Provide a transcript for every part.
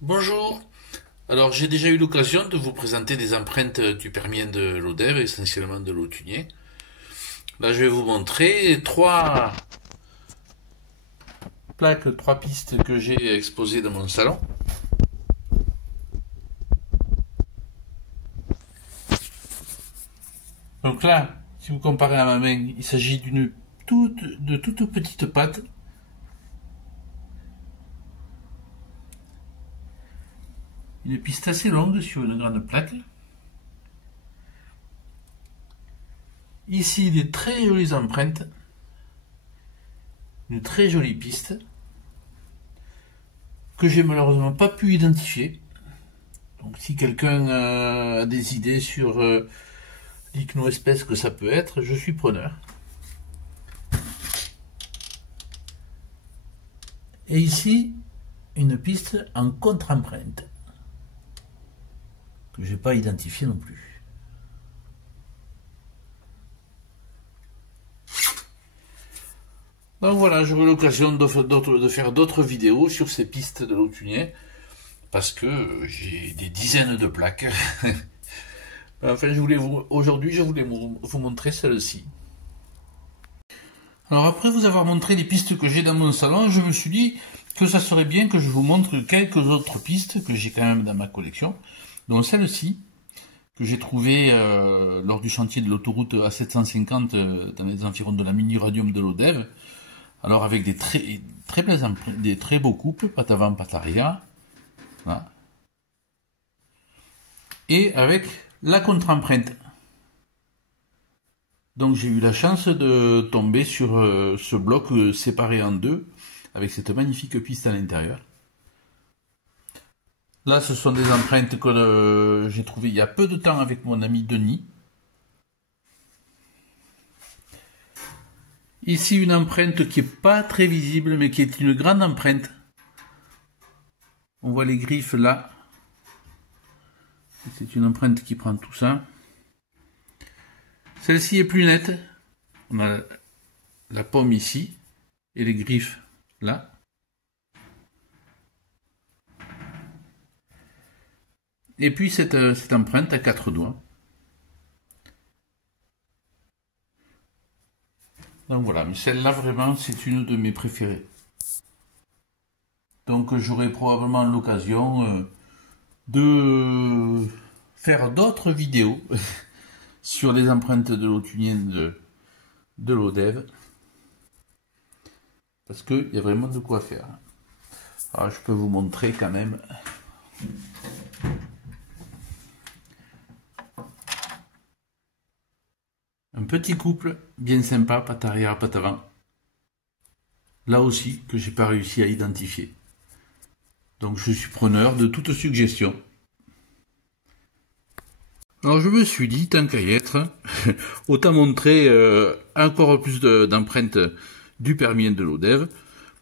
Bonjour. Alors j'ai déjà eu l'occasion de vous présenter des empreintes du Permien de l'Odève, essentiellement de l'Autunier. Là je vais vous montrer trois plaques, trois pistes que j'ai exposées dans mon salon. Donc là, si vous comparez à ma main, il s'agit de toute petite patte. Une piste assez longue sur une grande plaque. Ici des très jolies empreintes. Une très jolie piste que j'ai malheureusement pas pu identifier. Donc si quelqu'un a des idées sur l'icno-espèce que ça peut être, je suis preneur. Et ici, une piste en contre-empreinte, que je n'ai pas identifiée non plus. Donc voilà, j'aurai l'occasion de faire d'autres vidéos sur ces pistes de l'Autunier, parce que j'ai des dizaines de plaques. Enfin, aujourd'hui, je voulais vous montrer celle-ci. Alors après vous avoir montré les pistes que j'ai dans mon salon, je me suis dit que ça serait bien que je vous montre quelques autres pistes que j'ai quand même dans ma collection, dont celle-ci, que j'ai trouvée lors du chantier de l'autoroute A750 dans les environs de la mini-radium de l'Odève. Alors avec des très belles empreintes, des très beaux couples, patte avant, patte arrière. Voilà. Et avec la contre-empreinte. Donc j'ai eu la chance de tomber sur ce bloc séparé en deux, avec cette magnifique piste à l'intérieur. Là, ce sont des empreintes que j'ai trouvées il y a peu de temps avec mon ami Denis. Ici, une empreinte qui n'est pas très visible, mais qui est une grande empreinte. On voit les griffes là. C'est une empreinte qui prend tout ça. Celle-ci est plus nette. On a la pomme ici et les griffes là. Et puis cette empreinte à 4 doigts. Donc voilà, mais celle-là vraiment c'est une de mes préférées. Donc j'aurai probablement l'occasion de faire d'autres vidéos sur les empreintes de l'Autunienne de l'Odève. Parce qu'il y a vraiment de quoi faire. Alors je peux vous montrer quand même. Un petit couple bien sympa, patte arrière, patte avant. Là aussi que j'ai pas réussi à identifier. Donc je suis preneur de toute suggestion. Alors je me suis dit, tant qu'à y être, autant montrer encore plus d'empreintes du Permien de l'Odève.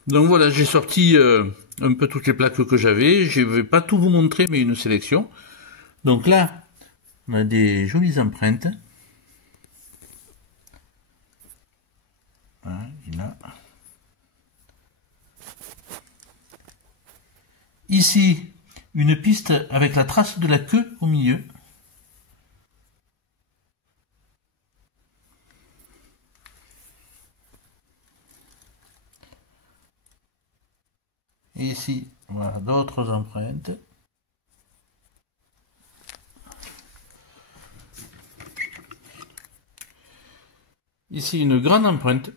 Donc voilà, j'ai sorti un peu toutes les plaques que j'avais. Je ne vais pas tout vous montrer, mais une sélection. Donc là, on a des jolies empreintes. Voilà, il y en a. Ici, une piste avec la trace de la queue au milieu. Et ici, voilà d'autres empreintes. Ici, une grande empreinte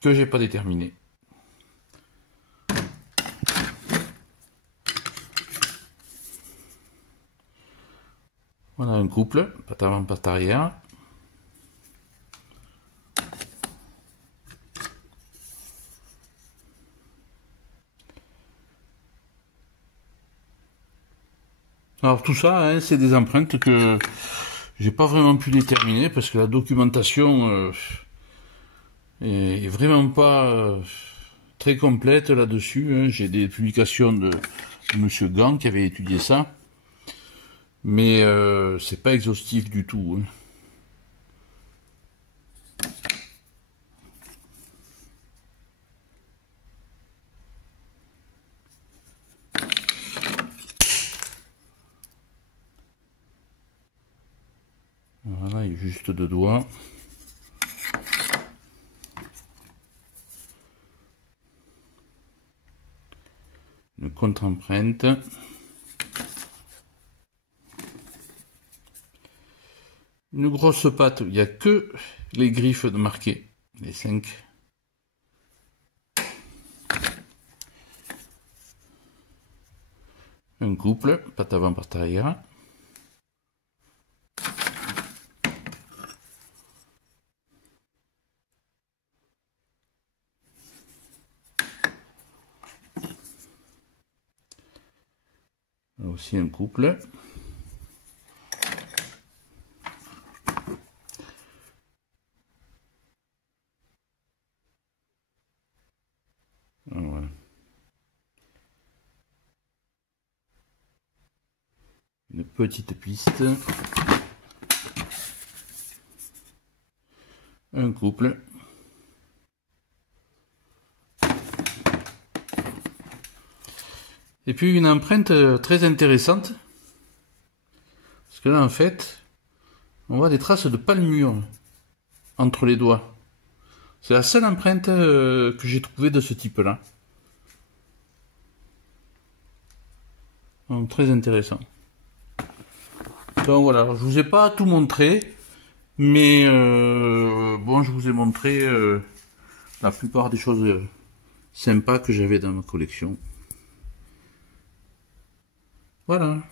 que j'ai pas déterminée. Voilà un couple, patte avant, patte arrière. Alors tout ça, hein, c'est des empreintes que j'ai pas vraiment pu déterminer parce que la documentation est vraiment pas très complète là-dessus. Hein. J'ai des publications de Monsieur Gant qui avait étudié ça, mais c'est pas exhaustif du tout. Hein. juste 2 doigts. Une contre-empreinte. Une grosse patte, il n'y a que les griffes de marquer, les 5. Un couple, patte avant, patte arrière. Là aussi un couple. Voilà. Une petite piste. Un couple. Et puis une empreinte très intéressante. Parce que là en fait, on voit des traces de palmure entre les doigts. C'est la seule empreinte que j'ai trouvée de ce type-là. Donc très intéressant. Donc voilà, je vous ai pas tout montré, mais bon, je vous ai montré la plupart des choses sympas que j'avais dans ma collection. Voilà.